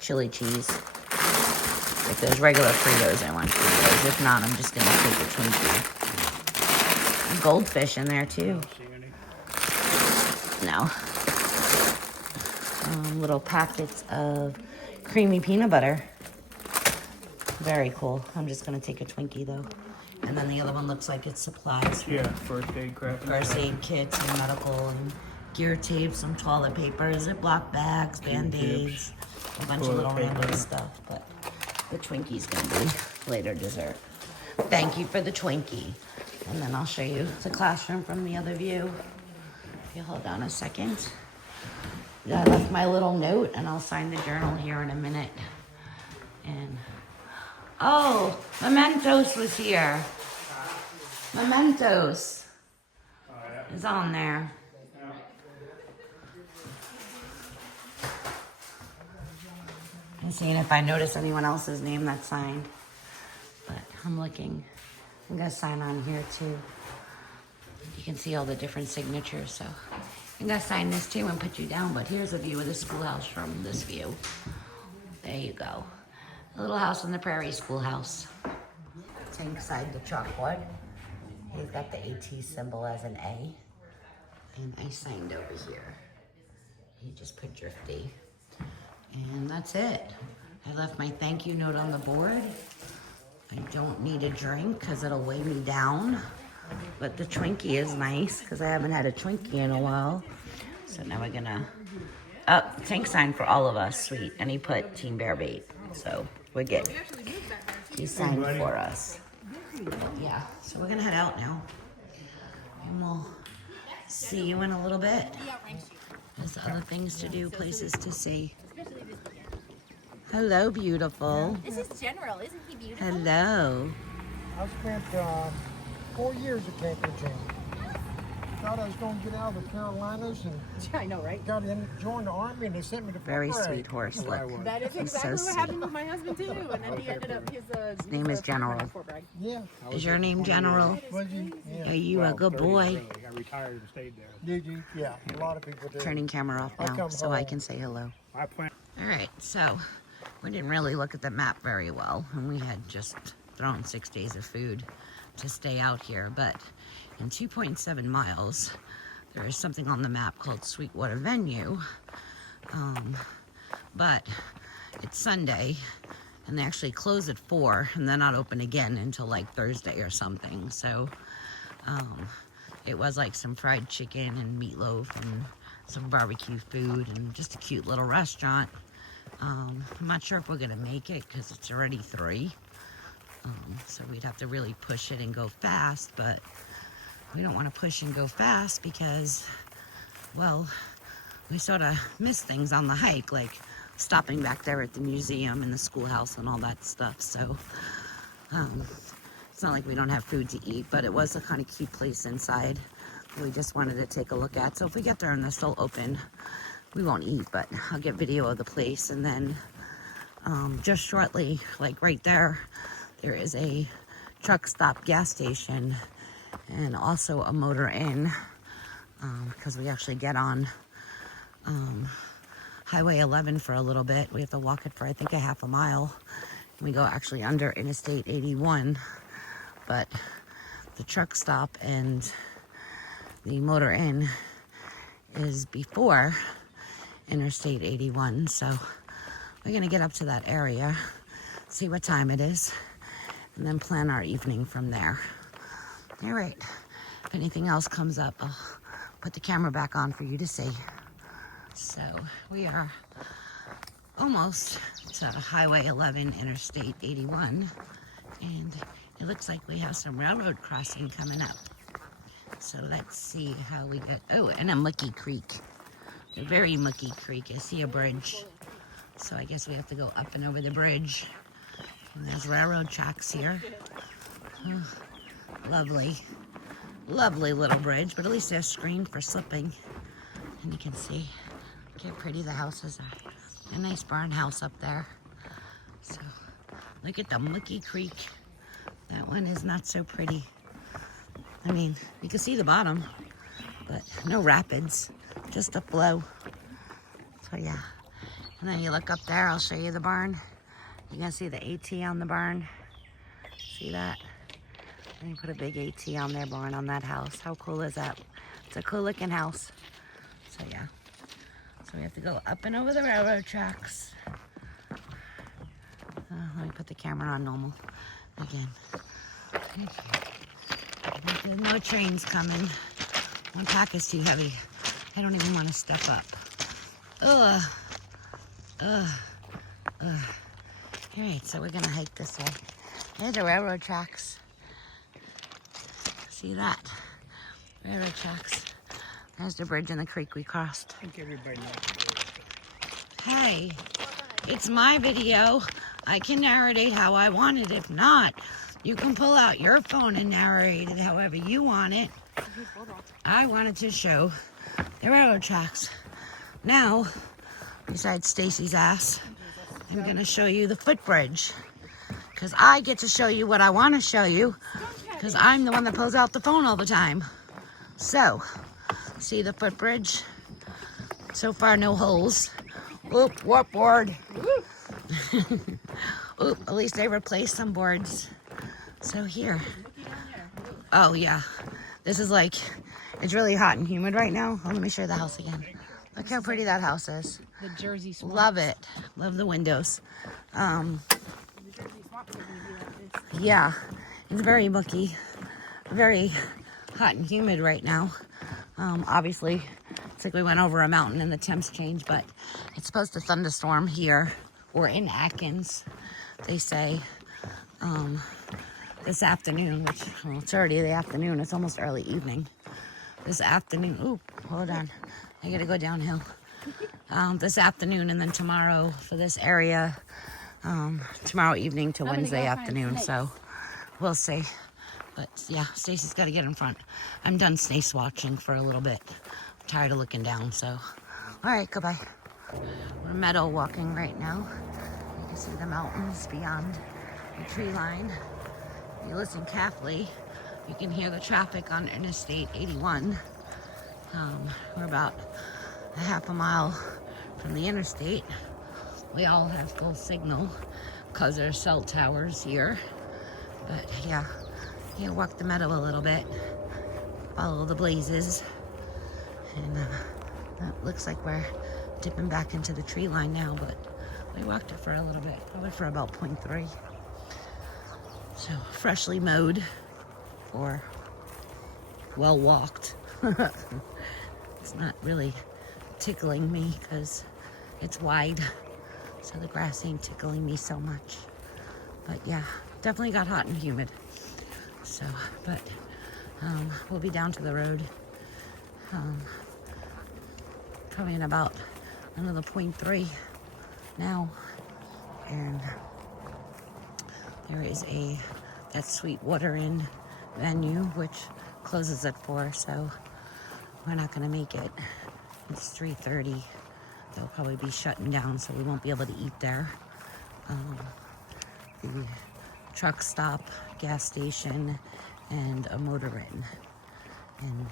Chili cheese. If there's regular Fritos, I want Fritos. If not, I'm just gonna take a Twinkie. Goldfish in there too. No. Little packets of creamy peanut butter. Very cool. I'm just gonna take a Twinkie though. And then the other one looks like it's supplies. Yeah, first aid crap. First aid kits and medical and gear tape, some toilet paper, Ziploc bags, Band-Aids, a bunch of little random stuff. But the Twinkie's gonna be later dessert. Thank you for the Twinkie. And then I'll show you the classroom from the other view. If you hold on a second. I left my little note and I'll sign the journal here in a minute. And oh, Mementos was here. Mementos is on there. I'm seeing if I notice anyone else's name that's signed. But I'm looking. I'm gonna sign on here too. You can see all the different signatures, so I'm gonna sign this too and put you down. But here's a view of the schoolhouse from this view. There you go. A little house on the prairie, schoolhouse. It's inside the chalkboard. He's got the AT symbol as an A. And I signed over here. He just put drifty. And that's it. I left my thank you note on the board. I don't need a drink because it'll weigh me down. But the Twinkie is nice because I haven't had a Twinkie in a while. So now we're gonna, oh, tank sign for all of us, sweet. And he put TeamBearBait, so we're good. He signed for us. Yeah, so we're gonna head out now. And we'll see you in a little bit. There's other things to do, places to see. Hello, beautiful. This is General, isn't he beautiful? Hello. I spent 4 years at Campground. Thought I was going to get out of the Carolinas and I know, right? got in, joined the Army, and they sent me to Very Fort Bragg. sweet horse, look. That is He's exactly so what sweet. happened with my husband too, and then he ended up his name is General. Yeah. Is your name General? Was you? Are Yeah. you a good boy? I retired and stayed there. Did you? Yeah. A lot of people did. Turning camera off I'll now come so I home. can say hello. I plan. All right, so we didn't really look at the map very well, and we had just thrown 6 days of food to stay out here, but in 2.7 miles, there is something on the map called Sweetwater Venue, but it's Sunday, and they actually close at 4, and they're not open again until like Thursday or something, so it was like some fried chicken and meatloaf and some barbecue food and just a cute little restaurant. I'm not sure if we're gonna make it because it's already 3, so we'd have to really push it and go fast, but we don't want to push and go fast because, well, we sort of miss things on the hike, like stopping back there at the museum and the schoolhouse and all that stuff. So it's not like we don't have food to eat, but it was a kind of cute place inside we just wanted to take a look at. So if we get there and they're still open, we won't eat, but I'll get video of the place. And then just shortly, like right there, there is a truck stop gas station and also a motor inn, because we actually get on Highway 11 for a little bit. We have to walk it for I think a half a mile. We go actually under Interstate 81, but the truck stop and the motor inn is before Interstate 81, so we're gonna get up to that area, see what time it is, and then plan our evening from there. All right, if anything else comes up, I'll put the camera back on for you to see. So we are almost to Highway 11, Interstate 81, and it looks like we have some railroad crossing coming up. So let's see how we get, oh, and a mucky creek, a very mucky creek. I see a bridge, so I guess we have to go up and over the bridge. And there's railroad tracks here. Oh, lovely, lovely little bridge, but at least they're screened for slipping. And you can see how pretty the houses are. A nice barn house up there. So look at the mucky creek. That one is not so pretty. I mean, you can see the bottom, but no rapids, just a flow. So yeah, and then you look up there, I'll show you the barn. You can see the AT on the barn. See that? And you put a big AT on their barn on that house. How cool is that? It's a cool looking house. So yeah, so we have to go up and over the railroad tracks. Let me put the camera on normal again. There's no trains coming. One pack is too heavy. I don't even want to step up. Ugh. Ugh. Ugh. All right, so we're gonna hike this way. There's the railroad tracks. See that? Railroad tracks. There's the bridge and the creek we crossed. I think everybody knows. Hey, it's my video. I can narrate how I want it. If not, you can pull out your phone and narrate it however you want it. I wanted to show the railroad tracks. Now, besides Stacy's ass, I'm going to show you the footbridge. Because I get to show you what I want to show you. Because I'm the one that pulls out the phone all the time. So, see the footbridge? So far, no holes. Oop, what board? Oop, at least they replaced some boards. So here. Oh yeah, this is like, it's really hot and humid right now. Oh, let me show you the house again. Look how pretty that house is. The Jersey swamp. Love it. Love the windows. The Jersey swamp is gonna be like this. Yeah, it's very mucky, very hot and humid right now. Obviously, it's like we went over a mountain and the temps change, but it's supposed to thunderstorm here or in Atkins, they say, this afternoon, which, well, it's already the afternoon. It's almost early evening. This afternoon, ooh, hold on. I gotta go downhill. This afternoon and then tomorrow for this area, tomorrow evening to Wednesday afternoon, so we'll see. But yeah, Stacy's got to get in front. I'm done snake watching for a little bit. I'm tired of looking down, so. All right, goodbye. We're meadow walking right now. You can see the mountains beyond the tree line. If you listen carefully, you can hear the traffic on Interstate 81. We're about a half a mile from the interstate. We all have full signal because there's cell towers here. But yeah, you walk the meadow a little bit, follow the blazes, and that looks like we're dipping back into the tree line now, but we walked it for a little bit, probably for about 0.3. So freshly mowed or well walked. It's not really tickling me because it's wide, so the grass ain't tickling me so much. But yeah, definitely got hot and humid. So, but we'll be down to the road probably in about another 0.3 now, and there is that Sweet Water Inn venue which closes at 4, so we're not gonna make it. It's 3:30. They'll probably be shutting down, so we won't be able to eat there. The truck stop, gas station, and a motor inn. And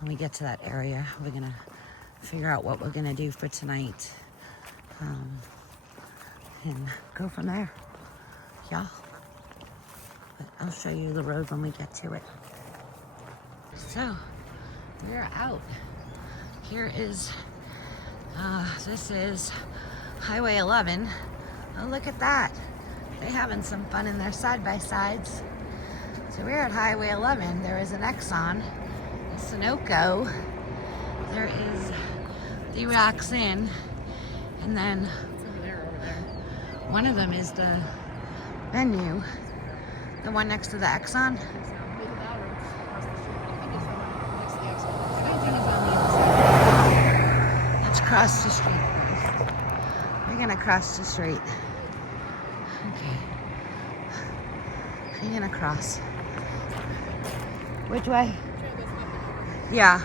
when we get to that area, we're gonna figure out what we're gonna do for tonight, and go from there. Yeah. But I'll show you the road when we get to it. So we're out. Here is, this is Highway 11. Oh, look at that. They're having some fun in their side-by-sides. So we're at Highway 11. There is an Exxon, a Sunoco. There is the Rocks Inn. And then one of them is the venue. The one next to the Exxon. Let's cross the street. We're gonna cross the street. Okay. You're gonna cross. Which way? Yeah.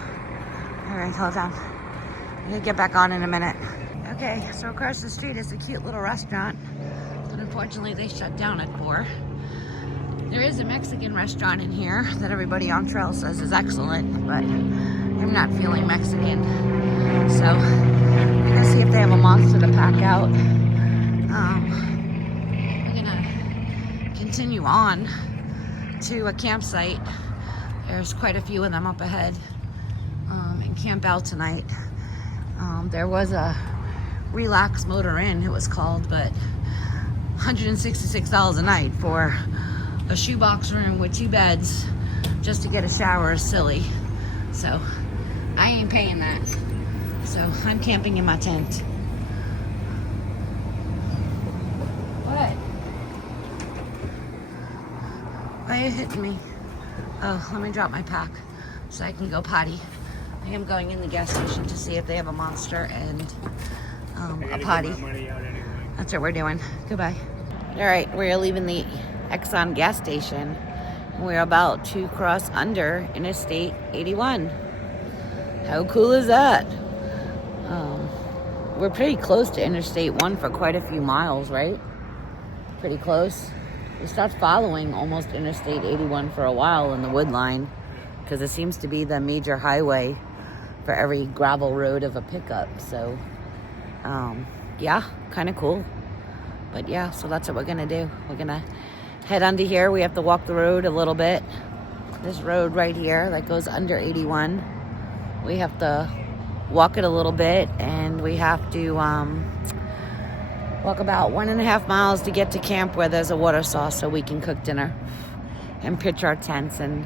All right, hold on. I'm gonna get back on in a minute. Okay, so across the street is a cute little restaurant, but unfortunately they shut down at 4. There is a Mexican restaurant in here that everybody on trail says is excellent, but I'm not feeling Mexican. So we're gonna see if they have a monster to pack out. We're gonna continue on to a campsite. There's quite a few of them up ahead, and camp out tonight. There was a Relax Motor Inn, it was called, but $166 a night for a shoebox room with 2 beds just to get a shower is silly. So I ain't paying that. So I'm camping in my tent. What? Why are you hitting me? Oh, let me drop my pack so I can go potty. I am going in the gas station to see if they have a monster and a potty. That's what we're doing. Goodbye. All right, we're leaving the Exxon gas station. We're about to cross under Interstate 81. How cool is that? We're pretty close to Interstate 1 for quite a few miles, right? Pretty close. We stopped following almost Interstate 81 for a while in the wood line because it seems to be the major highway for every gravel road of a pickup. So, yeah, kind of cool. But yeah, so that's what we're gonna do. We're gonna head under here. We have to walk the road a little bit. This road right here that goes under 81. We have to walk it a little bit, and we have to walk about 1.5 miles to get to camp where there's a water source so we can cook dinner and pitch our tents, and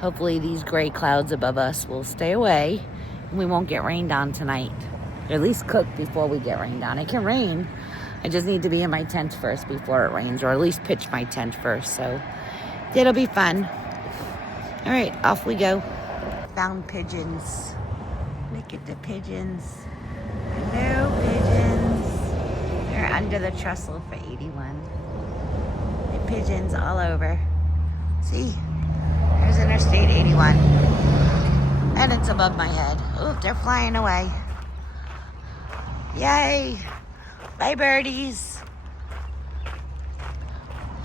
hopefully these gray clouds above us will stay away and we won't get rained on tonight. Or at least cook before we get rained on. It can rain. I just need to be in my tent first before it rains, or at least pitch my tent first, so it'll be fun. All right, off we go. Found pigeons. Look at the pigeons. Hello, pigeons. They're under the trestle for 81. The pigeons all over. See? There's Interstate 81. And it's above my head. Oh, they're flying away. Yay! Bye, birdies.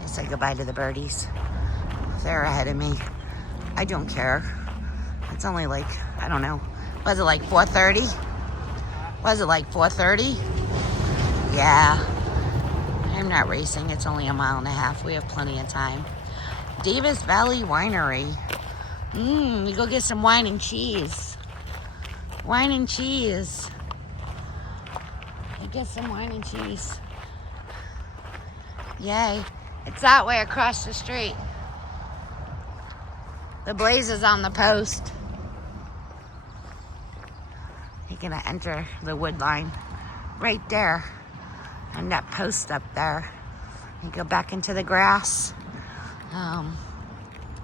I say goodbye to the birdies. They're ahead of me. I don't care. It's only like, I don't know. Was it like 4:30? Was it like 4:30? Yeah. I'm not racing. It's only 1.5 miles. We have plenty of time. Davis Valley Winery. We go get some wine and cheese. Wine and cheese. Get some wine and cheese. Yay. It's that way across the street. The Blaze is on the post. You're gonna enter the wood line right there. And that post up there. You go back into the grass.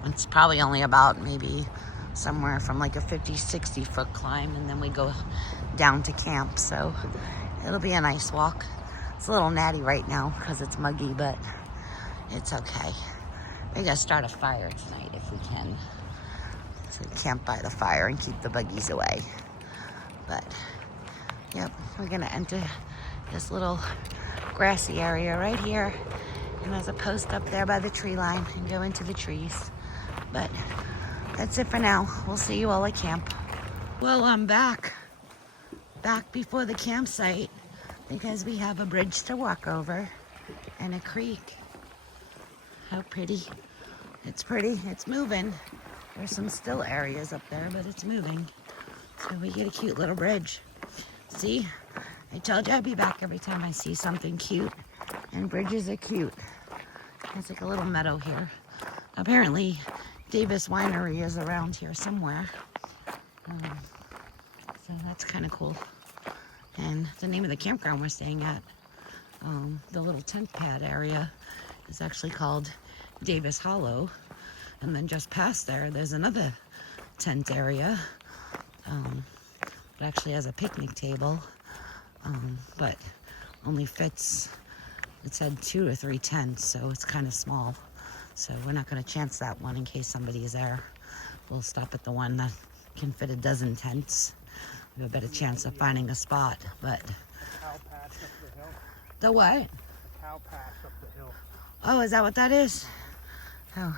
It's probably only about maybe somewhere from like a 50-60 foot climb, and then we go down to camp. So it'll be a nice walk. It's a little natty right now because it's muggy, but it's okay. We're gonna start a fire tonight if we can. So camp by the fire and keep the buggies away. But, yep, we're gonna enter this little grassy area right here. And there's a post up there by the tree line and go into the trees. But that's it for now. We'll see you all at camp. Well, I'm back before the campsite because we have a bridge to walk over and a creek. How pretty. It's pretty. It's moving. There's some still areas up there, but it's moving. So we get a cute little bridge. See? I told you I'd be back every time I see something cute. And bridges are cute. It's like a little meadow here. Apparently, Davis Winery is around here somewhere. So that's kind of cool. And the name of the campground we're staying at, the little tent pad area, is actually called Davis Hollow. And then just past there, there's another tent area. It actually has a picnic table, but only fits, it said 2 or 3 tents, so it's kind of small. So we're not going to chance that one in case somebody is there. We'll stop at the one that can fit 12 tents. We have a better chance of finding a spot, but... Cow patch up the hill. The what? Cow patch up the hill. Oh, is that what that is? Oh,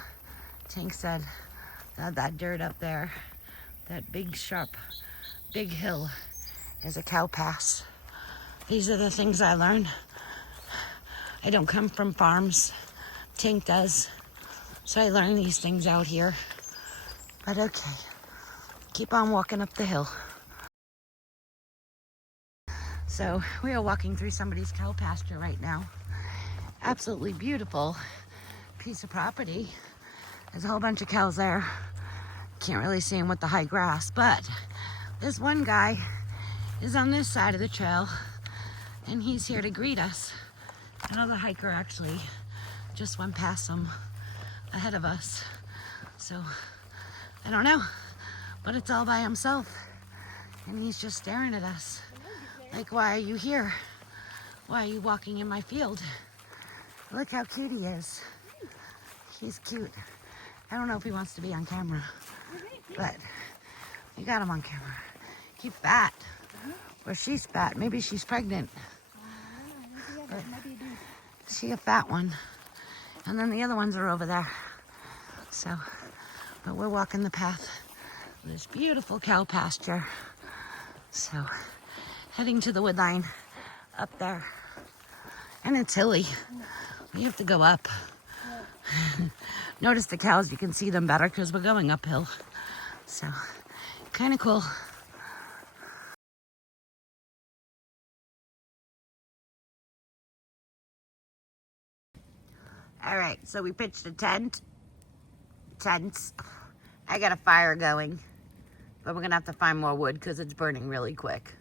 Tank said that dirt up there, that big sharp, big hill is a cow pass. These are the things I learned. I don't come from farms. Tank does. So I learned these things out here. But okay, keep on walking up the hill. So we are walking through somebody's cow pasture right now. Absolutely beautiful piece of property. There's a whole bunch of cows there. Can't really see them with the high grass, but this one guy is on this side of the trail and he's here to greet us. Another hiker actually just went past him ahead of us. So I don't know, but it's all by himself and he's just staring at us. Like, why are you here? Why are you walking in my field? Look how cute he is. He's cute. I don't know if he wants to be on camera, but we got him on camera. He's fat. Or she's fat. Maybe she's pregnant. But she a fat one. And then the other ones are over there. So, but we're walking the path. This beautiful cow pasture. So, heading to the wood line up there. And it's hilly. We have to go up. Notice the cows, you can see them better because we're going uphill. So, kind of cool. All right, so we pitched a tents. I got a fire going, but we're gonna have to find more wood because it's burning really quick.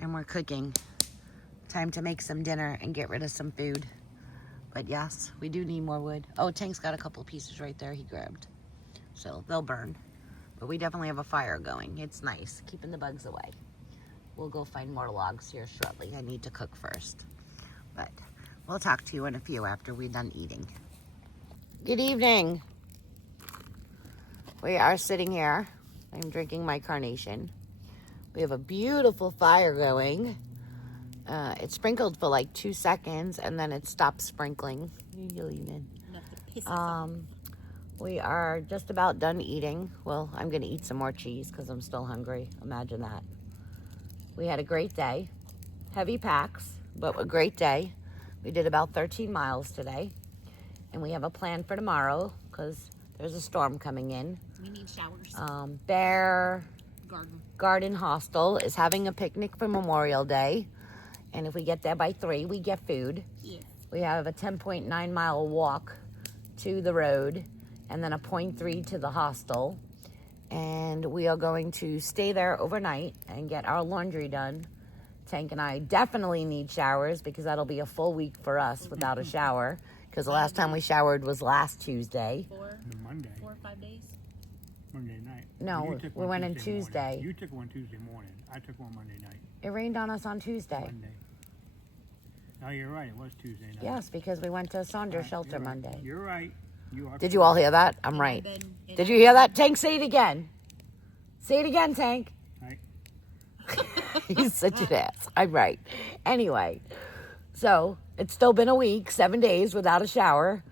And we're cooking. Time to make some dinner and get rid of some food. But yes, we do need more wood. Oh, Tank's got a couple of pieces right there he grabbed. So they'll burn. But we definitely have a fire going. It's nice, keeping the bugs away. We'll go find more logs here shortly. I need to cook first. But we'll talk to you in a few after we're done eating. Good evening. We are sitting here. I'm drinking my carnation. We have a beautiful fire going. It sprinkled for like 2 seconds and then it stopped sprinkling. We are just about done eating. Well, I'm gonna eat some more cheese because I'm still hungry. Imagine that. We had a great day. Heavy packs, but a great day. We did about 13 miles today. And we have a plan for tomorrow because there's a storm coming in. We need showers. Bear Garden. Hostel is having a picnic for Memorial Day. And if we get there by 3, we get food. Yeah. We have a 10.9 mile walk to the road and then a 0.3 to the hostel. And we are going to stay there overnight and get our laundry done. Tank and I definitely need showers because that'll be a full week for us without a shower. Because the last time we showered was last Tuesday. Monday. 4 or 5 days. Monday night. No, You took we one went on Tuesday Tuesday. morning. You took one Tuesday morning. I took one Monday night. It rained on us on Tuesday. Monday. No, you're right. It was Tuesday night. Yes, because we went to Saunders Right, Shelter you're right. Monday. You're right. You are. Did you all hear that? I'm right. Did you hear that? Tank, say it again. Say it again, Tank. Right. He's such an ass. I'm right. Anyway, so it's still been a week, 7 days without a shower.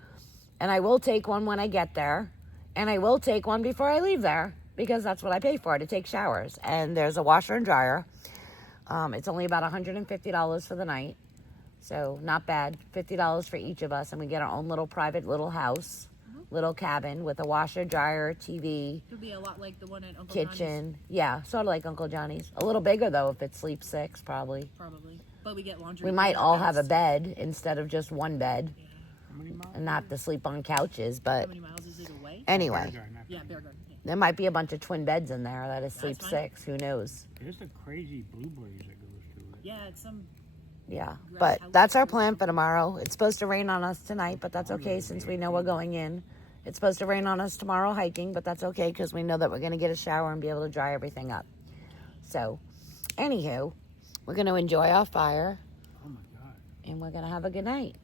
And I will take one when I get there. And I will take one before I leave there because that's what I pay for, to take showers. And there's a washer and dryer. It's only about $150 for the night. So not bad. $50 for each of us. And we get our own little private little house, little cabin with a washer, dryer, TV, It would be a lot like the one at Uncle kitchen. Yeah, sort of like Uncle Johnny's. A little bigger though if it sleeps 6 probably. Johnny's. Probably. But we get laundry. We might in our all have a house. bed instead of just one bed How many miles? and not have to sleep on couches. How But many miles is it away? anyway, Yeah, Bear Garden. Yeah. there might be a bunch of twin beds in there that is sleep fine. 6. Who knows? There's the crazy blueberries that goes to it. Yeah, it's some. Yeah, Grass but house. that's our plan for tomorrow. It's supposed to rain on us tonight, but that's okay since we know we're going in. It's supposed to rain on us tomorrow hiking, but that's okay because we know that we're going to get a shower and be able to dry everything up. So, anywho, we're going to enjoy our fire Oh my God. and we're going to have a good night.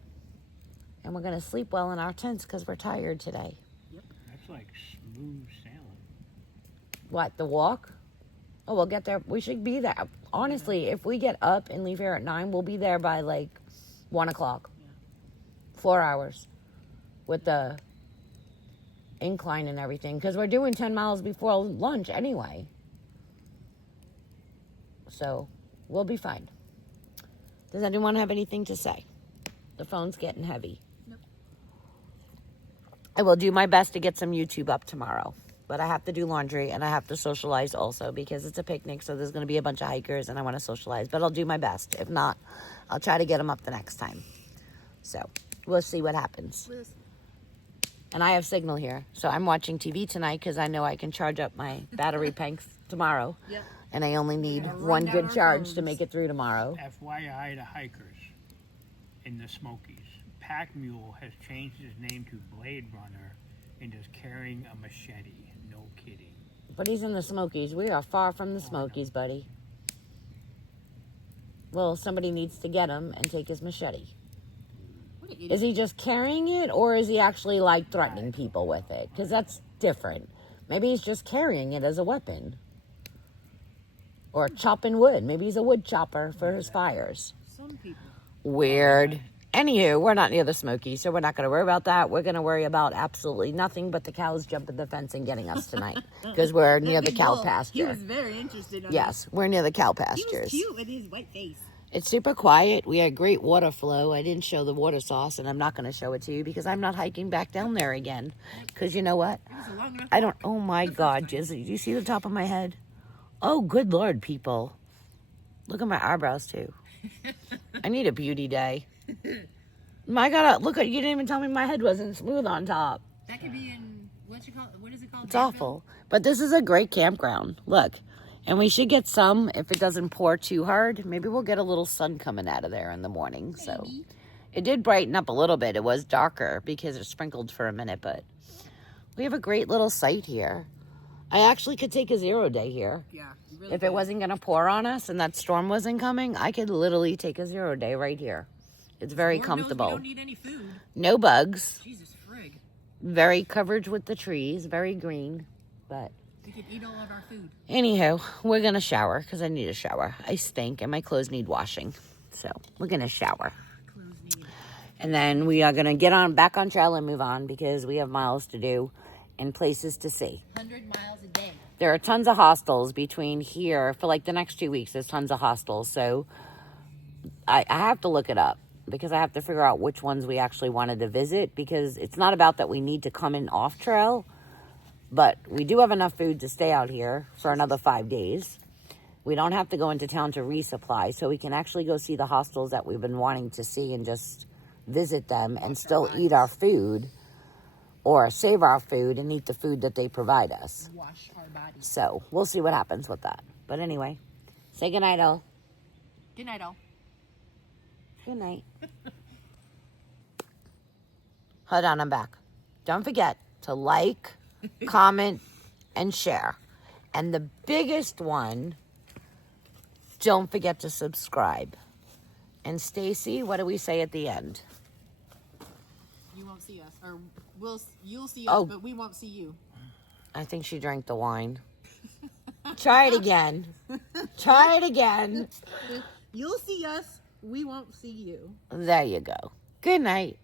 And we're going to sleep well in our tents because we're tired today. That's like smooth sailing. What, the walk? Oh, we'll get there. We should be there. Honestly, if we get up and leave here at 9, we'll be there by like 1 o'clock. 4 hours with the incline and everything because we're doing 10 miles before lunch anyway. So we'll be fine. Does anyone have anything to say? The phone's getting heavy. Nope. I will do my best to get some YouTube up tomorrow. But I have to do laundry and I have to socialize also because it's a picnic. So there's going to be a bunch of hikers and I want to socialize. But I'll do my best. If not, I'll try to get them up the next time. So we'll see what happens. And I have signal here. So I'm watching TV tonight because I know I can charge up my battery banks tomorrow. Yep. And I only need Gotta run one down good our charge to phones. make it through tomorrow. FYI to hikers in the Smokies. Pack Mule has changed his name to Blade Runner and is carrying a machete. No kidding. But he's in the Smokies. We are far from the Smokies, buddy. Well, somebody needs to get him and take his machete. What an idiot. Is he just carrying it, or is he actually, like, threatening people with it? Because that's different. Maybe he's just carrying it as a weapon. Or chopping wood. Maybe he's a wood chopper for his fires. Some people. Weird. Anywho, we're not near the Smokies, so we're not going to worry about that. We're going to worry about absolutely nothing but the cows jumping the fence and getting us tonight. Because we're near the Big cow bull, He pasture. was very interested. On Yes, we're near the cow He was pastures. cute with his white face. It's super quiet. We had great water flow. I didn't show the water source, and I'm not going to show it to you because I'm not hiking back down there again. Because you know what? It was a long enough. I don't. Oh my God, Jizzy. Do you see the top of my head? Oh, good Lord, people. Look at my eyebrows, too. I need a beauty day. My God, look at you! Didn't even tell me my head wasn't smooth on top. That could be in what is it called? It's awful. But this is a great campground. Look. And we should get some if it doesn't pour too hard. Maybe we'll get a little sun coming out of there in the morning. So it did brighten up a little bit. It was darker because it sprinkled for a minute, but we have a great little site here. I actually could take a 0 day here. Yeah. Really If it wasn't going to pour on us and that storm wasn't coming, I could literally take a 0 day right here. It's very comfortable. We don't need any food. No bugs. Jesus frig. Very covered with the trees. Very green. But We could eat all of our food. anywho, we're going to shower because I need a shower. I stink and my clothes need washing. So we're going to shower. And then we are going to get on back on trail and move on because we have miles to do and places to see. 100 miles a day. There are tons of hostels between here for like the next 2 weeks. There's tons of hostels. So I have to look it up because I have to figure out which ones we actually wanted to visit because it's not about that we need to come in off trail, but we do have enough food to stay out here for another 5 days. We don't have to go into town to resupply, so we can actually go see the hostels that we've been wanting to see and just visit them and still eat our food or save our food and eat the food that they provide us. Wash our bodies. So we'll see what happens with that. But anyway, say goodnight, all. Good night, all. Good night. Hold on, I'm back. Don't forget to like, comment, and share. And the biggest one, don't forget to subscribe. And Stacy, what do we say at the end? You won't see us. Or you'll see us, but we won't see you. I think she drank the wine. Try it again. Try it again. You'll see us. We won't see you. There you go. Good night.